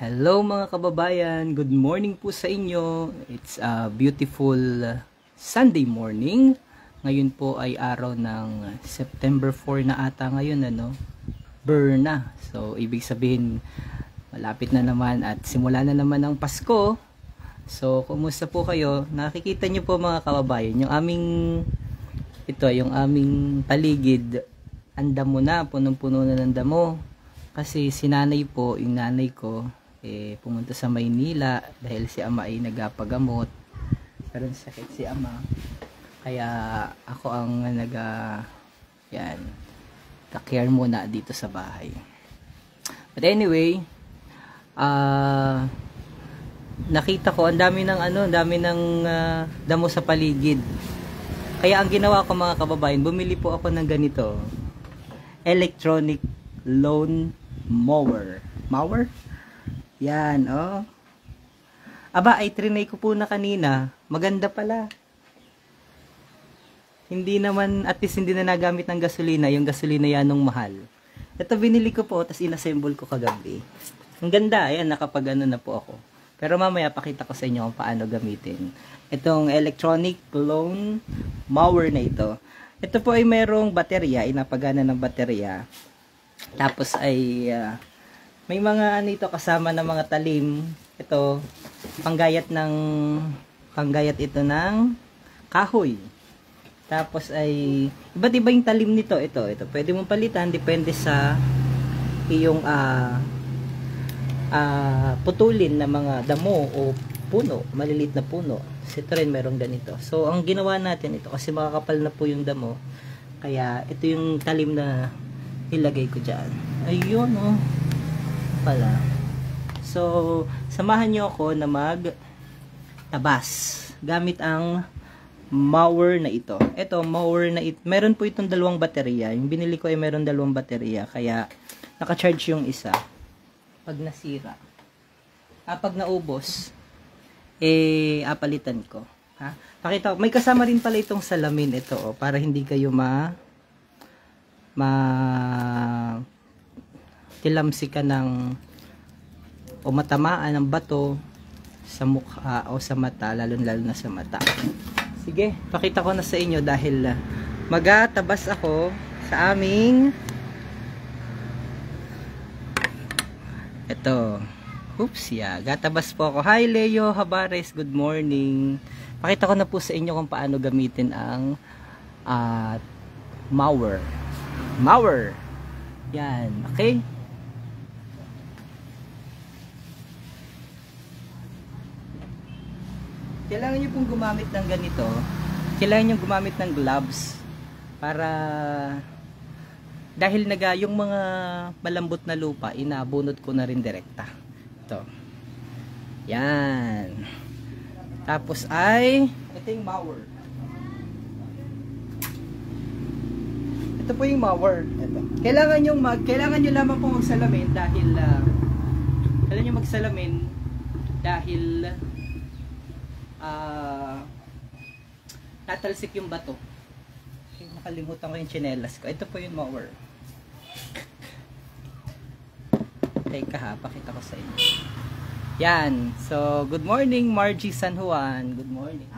Hello mga kababayan, good morning po sa inyo. It's a beautiful Sunday morning. Ngayon po ay araw ng September 4 na ata ngayon, Burn na. So ibig sabihin malapit na naman at simula na naman ang Pasko. So kumusta po kayo? Nakikita niyo po mga kababayan, yung aming paligid, ang damo na, punong-puno na ng damo. Kasi si nanay po, yung nanay ko, pumunta sa Maynila dahil si ama ay nagapagamot. Pero sakit si ama. Kaya ako ang ka-care muna dito sa bahay. But anyway, nakita ko ang dami ng damo sa paligid. Kaya ang ginawa ko mga kababayan, bumili po ako ng ganito. Electronic lawn mower. Yan, oh. Aba, ay trinay ko po na kanina. Maganda pala. Hindi naman, at least hindi na nagamit ng gasolina. Yung gasolina yan nung mahal. Ito binili ko po, tapos inassemble ko kagabi. Ang ganda, ayan, nakapag na po ako. Pero mamaya, pakita ko sa inyo kung paano gamitin. Itong electronic lawn mower na ito. Ito po ay mayroong baterya, inapagana ng baterya. Tapos ay may mga ito kasama ng mga talim. Ito panggayat ito ng kahoy. Tapos ay iba't iba yung talim nito. Ito pwede mong palitan depende sa iyong putulin na mga damo o puno, maliliit na puno. Ito rin merong ganito. So ang ginawa natin ito kasi makakapal na po yung damo. Kaya ito yung talim na ilagay ko dyan. Ayun, oh. Pala. So, samahan nyo ako na mag-tabas gamit ang mower na ito. Ito, mower na ito. Meron po itong dalawang baterya. Yung binili ko ay meron dalawang baterya. Kaya, naka-charge yung isa. Pag nasira. Pag naubos, apalitan ko. Ha? Pakita ko. May kasama rin pala itong salamin ito, oh, para hindi kayo tilamsi ka ng o matamaan ng bato sa mukha o sa mata, lalo na sa mata. Sige, pakita ko na sa inyo dahil magatabas ako sa aming gatabas po ako. Hi Leo Habares, good morning. Pakita ko na po sa inyo kung paano gamitin ang mower. Yan, okay? Kailangan nyo pong gumamit ng ganito. Kailangan nyo gumamit ng gloves para dahil yung mga malambot na lupa, inabunot ko na rin direkta. Ito. Yan. Tapos ito yung mower. Ito po yung mower. Ito. Kailangan nyo lamang pong magsalamin dahil natalsik yung bato. Nakalimutan ko yung tsinelas ko. Ito po yung mower. Teka ha, pakita ko sa inyo. Yan. So, good morning Margie San Juan. Good morning.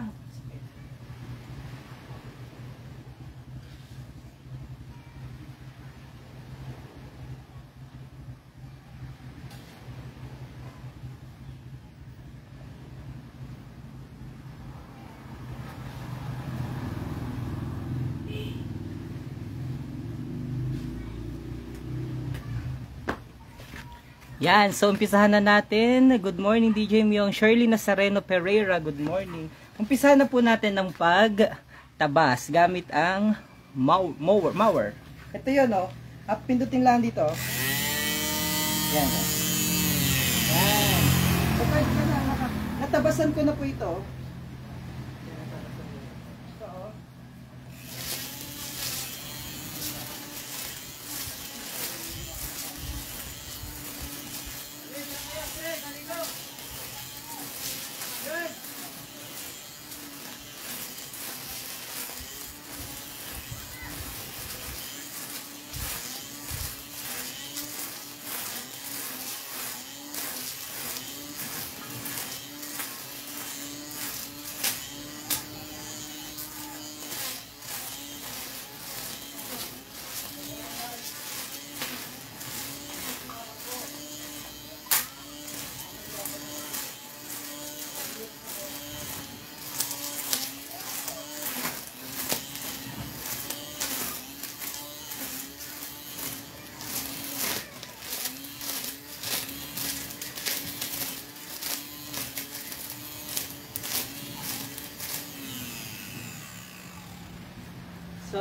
Yan, so umpisahan na natin. Good morning DJ Myong. Shirley Nazareno Pereira, good morning. Umpisahan na po natin ng pagtabas gamit ang mower. Ito yun, oh. Pindutin lang dito. Yan, oh. Yan. So kahit natabasan ko na po ito.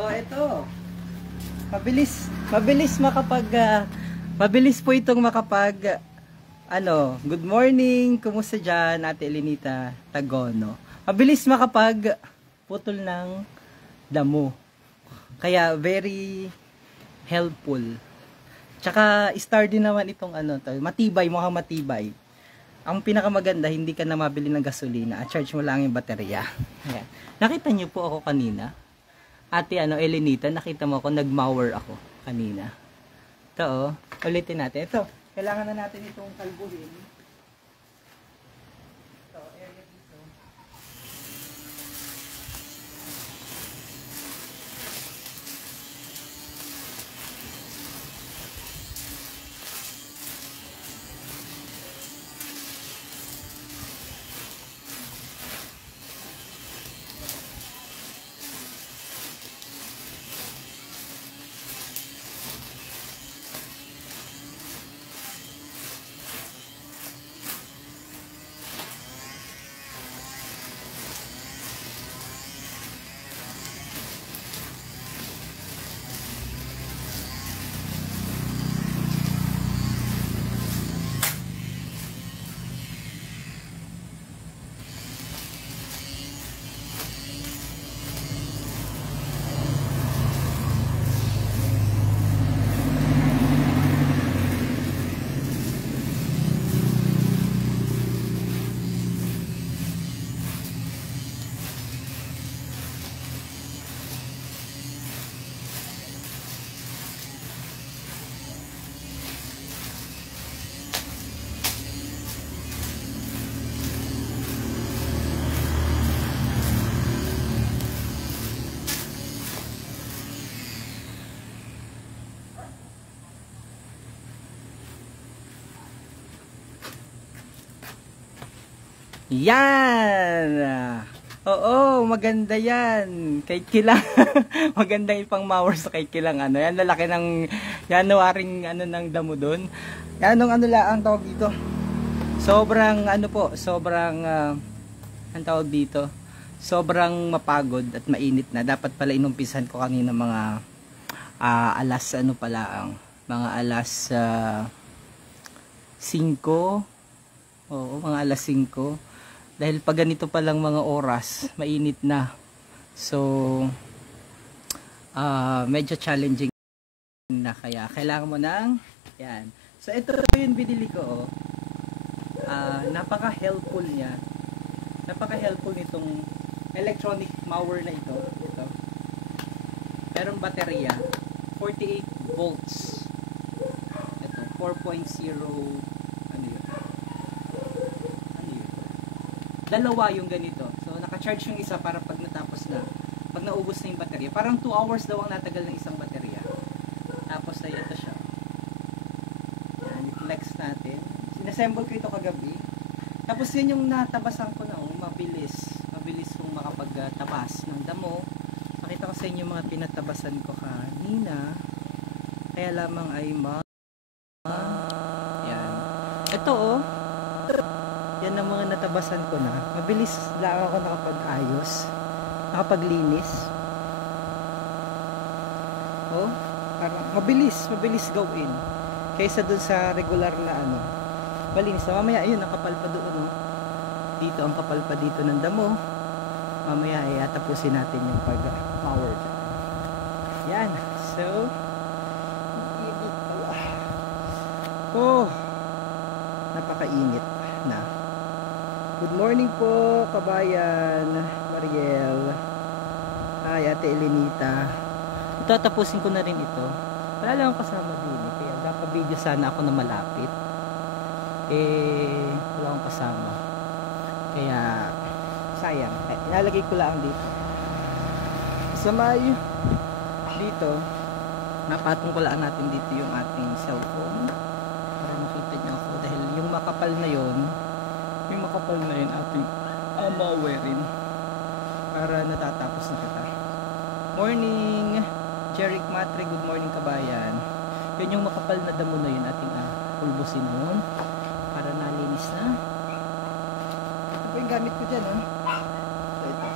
So, ito. Mabilis po itong good morning, kumusta dyan, Ate Elenita Tagono. Mabilis makapag putol ng damo. Kaya, very helpful. Tsaka, star din naman itong matibay, mukhang matibay. Ang pinakamaganda, hindi ka na mabili ng gasolina at charge mo lang yung baterya. Ayan. Nakita niyo po ako kanina. Ate Elenita, nakita mo ako, nag-mower ako kanina. Ito, ulitin natin. Ito, kailangan na natin itong kalbuhin. Ito, area dito. Yan! Oo, maganda yan. Kay Kilang. Maganda yung pang mower sa kay Kilang. Yan, lalaki ng Januaring ng damo doon. Yan, ang tawag dito. Sobrang ang tawag dito. Sobrang mapagod at mainit na. Dapat pala inumpisan ko kanina mga alas mga alas 5. Oo, mga alas 5. Dahil pag ganito pa lang mga oras, mainit na. So, medyo challenging na. Kaya, kailangan mo ng, yan. So, ito yung binili ko. Napaka-helpful niya. Napaka-helpful nitong electronic mower na ito. Merong baterya. 48 volts. Ito, 4.0. Dalawa yung ganito. So, naka-charge yung isa para pag natapos na. Pag naubos na yung baterya. Parang 2 hours daw ang natagal ng isang baterya. Tapos ay ito siya. Yan, i-flex natin. Sinassemble ko ito kagabi. Tapos yan yung natabasan ko na. Mabilis. Mabilis kong makapagtabas ng damo. Pakita ko sa inyo mga pinatabasan ko kanina. Kaya lamang ay yan. Ito yan ang mga natabasan ko na. Mabilis lang ako nakapag-ayos. Nakapaglinis. Parang mabilis gawin. Kaysa dun sa regular na malinis. Mamaya ayun, nakapal pa doon. Dito ang kapal pa dito ng damo. Mamaya ay tapusin natin yung pag-mower. Yan. So, napakainit na. Good morning po, kabayan, Mariel. Ay, Ate Elenita. Ito, tapusin ko na rin ito. Wala lang akong kasama din. Kaya dapat video sana ako na malapit. Wala akong kasama. Kaya, sayang. Inalagay ko lang dito. Sa may, dito, napatong ko lang natin dito yung ating cellphone. Para makita niyo ako. Dahil yung makapal na yun, ating mowerin para natatapos na kita. Morning, Jeric Matre, good morning kabayan. Yun yung makapal na damo na yun ating pulbusin noon para nalinis na. Ito po yung gamit ko dyan. So, ito.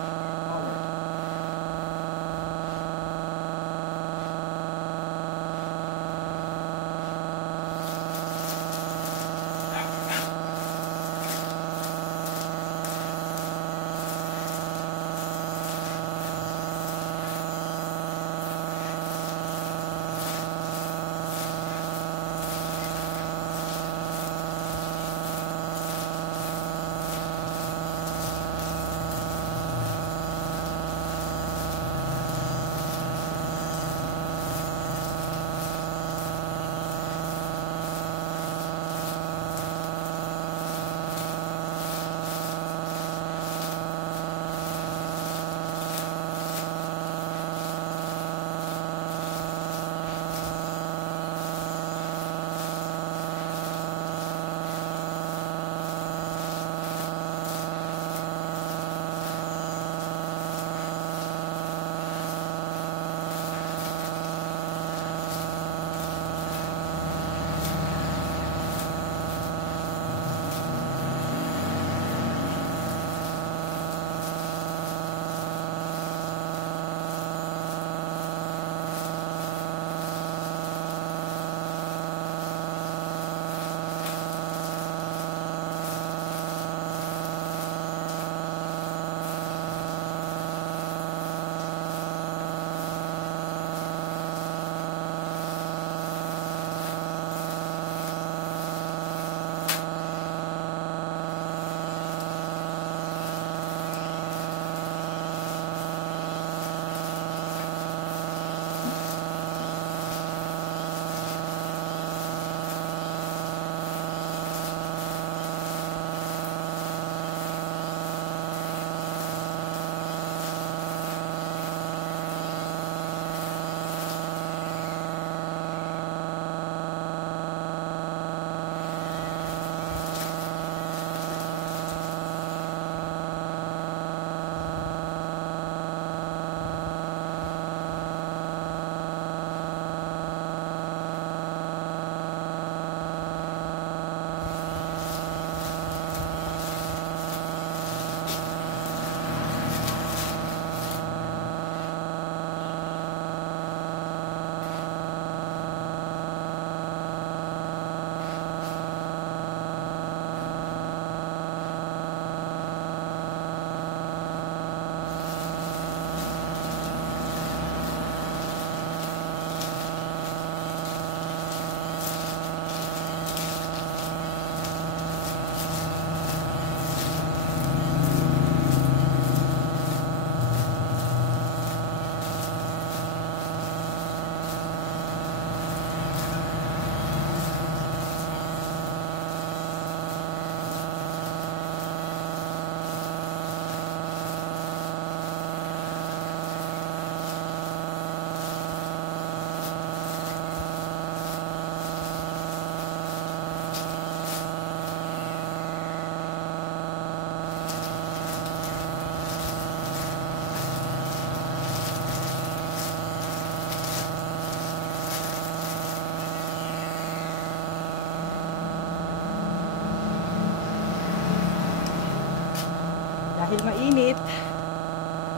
dahil mainit.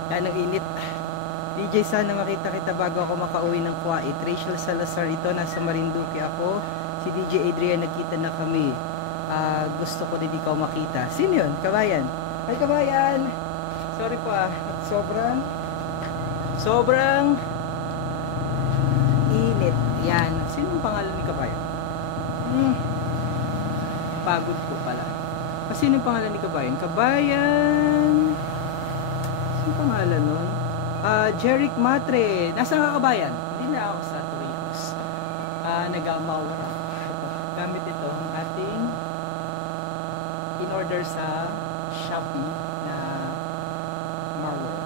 Yan ang init. DJ, sana makita kita bago ako makauwi ng Kuwait. Rachel Salazar ito, nasa Marinduque ako. Si DJ Adrian, nagkita na kami. Gusto ko din ikaw makita. Sino yun? Kabayan. Ay, kabayan! Sorry po at sobrang init. Yan. Sino ang pangalan ni kabayan? Pagod po pala. Sino ang pangalan ni kabayan? Kabayan! Sino ang pangalan nun? Jeric Matre. Nasaan ka, kabayan? Hindi na ako sa Torrijos. Nag-amawar ako. Gamit ito ang ating in-order sa Shopee na malware.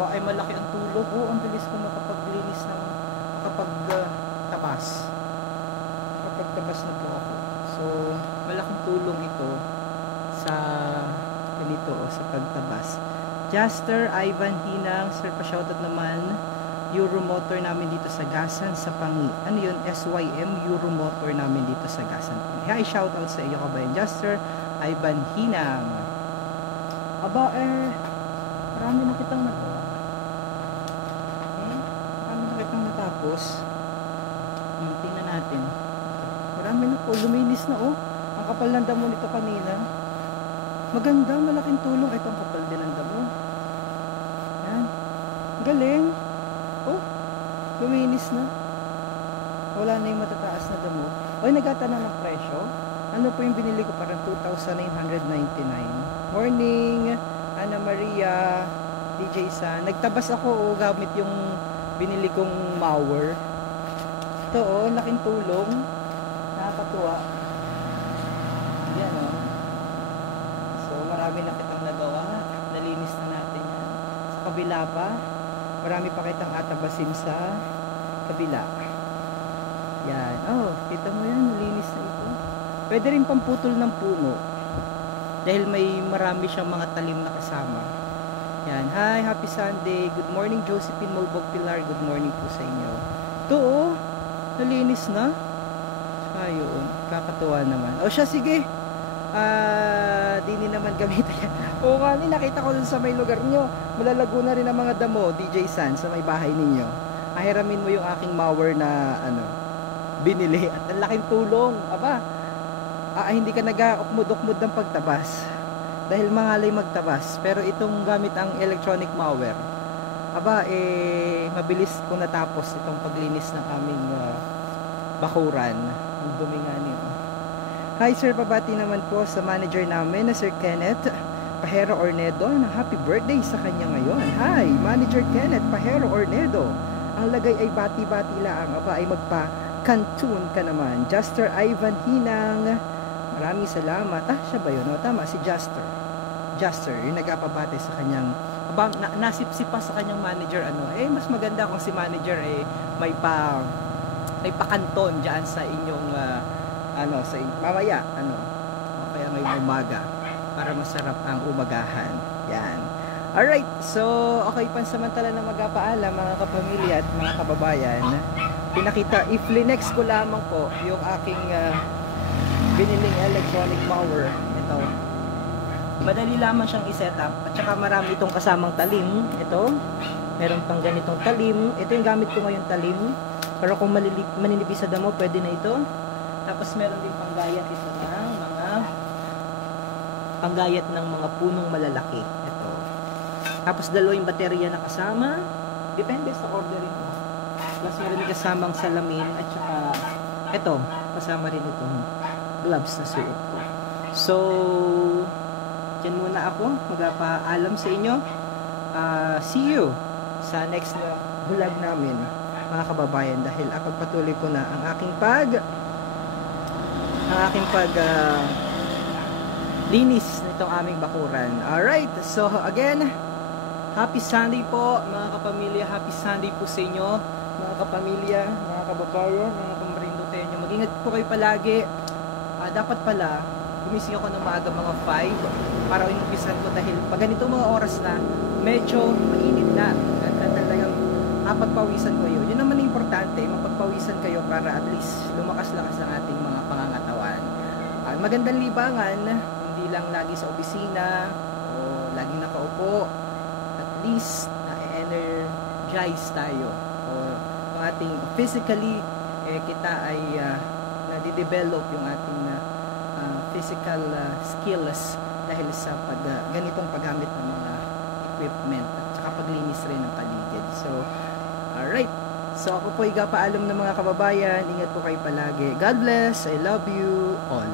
Ba ay malaki ang tulog. Ang bilis ko makapaglinis ng makapagtabas. Makapagtabas na po ako. So, malaking tulong ito sa ganito sa pagtabas. Jaster Ivan Hinang, sir, pa-shoutout naman. Euromotor namin dito sa Gasan sa Pangi. Ano yun? SYM Euromotor namin dito sa Gasan. Hi, shoutout sa iyo, kabayan. Jaster Ivan Hinang. Aba, marami na kitang nagawa. Marami na kitang natapos. Tingnan natin. Marami na po. Luminis na, oh. Ang kapal ng damo nito kanina. Maganda, malaking tulong. Ito ang kapal din ng damo. Yan. Galing. Oh, luminis na. Wala na yung matataas na damo. Oy, nagtatanong ng presyo. Ano po yung binili ko? Parang 2,999. Morning, Ana Maria, DJ San. Nagtabas ako gamit yung binili kong mower. Ito, laking tulong. Nakakatuwa. Yan, So, marami na kitang nagawa. Nalinis na natin yan. Sa kabila pa, marami pa kitang atabasin sa kabila. Yan. Kita mo yan. Nalinis na ito. Pwede rin pamputol ng puno. Dahil may marami siyang mga talim na kasama. Yan. Hi, happy Sunday. Good morning, Josephine Mulbog Pilar. Good morning po sa inyo. Ito, nalinis na. Ayun. Kakatuwa naman. Siya, sige. Dini naman gamitin yan. Oo nga, nakita ko dun sa may lugar nyo. Malalago na rin ang mga damo, DJ San, sa may bahay ninyo. Ahiramin mo yung aking mower na binili. At ang laking tulong. Aba, hindi ka nag-ukmod-ukmod ng pagtabas. Dahil mangalay magtabas. Pero itong gamit ang electronic mower, aba, mabilis kung natapos itong paglinis ng aming bakuran. Ang dumi nga niyo. Hi sir, pabati naman po sa manager namin na Sir Kenneth Pajero Ornedo na happy birthday sa kanya ngayon. Hi, Manager Kenneth Pajero Ornedo. Ang lagay ay bati-bati lang. Aba ay magpa-kantun ka naman. Juster Ivan Hinang, maraming salamat. Siya ba yun? Tama, si Juster. Juster, yung nagpapabati sa kanyang, nasipsip pa sa kanyang manager. Mas maganda kung si manager may pakanton dyan sa inyong mamaya kaya ngayong umaga para masarap ang umagahan. Yan. Alright, so okay, pansamantala na magpapaalam mga kapamilya at mga kababayan. I-flinex ko lamang po yung aking biniling electronic mower. Ito, madali lamang siyang i-set up at saka marami itong kasamang talim. Ito, meron pang ganitong talim. Ito yung gamit ko ngayon, talim. Pero kung maninipis sa damo, pwede na ito. Tapos meron din panggayat ito ng mga punong malalaki. Ito. Tapos dalawa yung baterya na kasama. Depende sa ordering mo. Plus meron din kasamang salamin at saka ito, kasama rin itong gloves na suot ko. So, dyan muna ako. Magpapaalam sa inyo. See you sa next na vlog namin, mga kababayan, dahil pagpatuloy ko na ang aking linis nitong aming bakuran. Alright, so again, happy Sunday po mga kapamilya. Happy Sunday po sa inyo mga kapamilya, mga kababayan, mga kamarindutenyo. Mag-ingat po kayo palagi. Dapat pala gumising ako ng maaga mga 5 para inumpisan ko, dahil pag ganito mga oras na medyo mainit na at talagang pagpawisan ko yun. Yun naman ang importante, mapagpawisan kayo para at least lumakas-lakas ang ating mga pangangatawan. Magandang libangan, hindi lang lagi sa opisina o po at least na-energize tayo o yung ating physically kita ay nadidevelop yung ating physical skills dahil sa ganitong paggamit ng mga equipment at saka paglinis rin ng paligid. So, alright. So, ako po igapaalam ng mga kababayan. Ingat po kayo palagi. God bless. I love you all.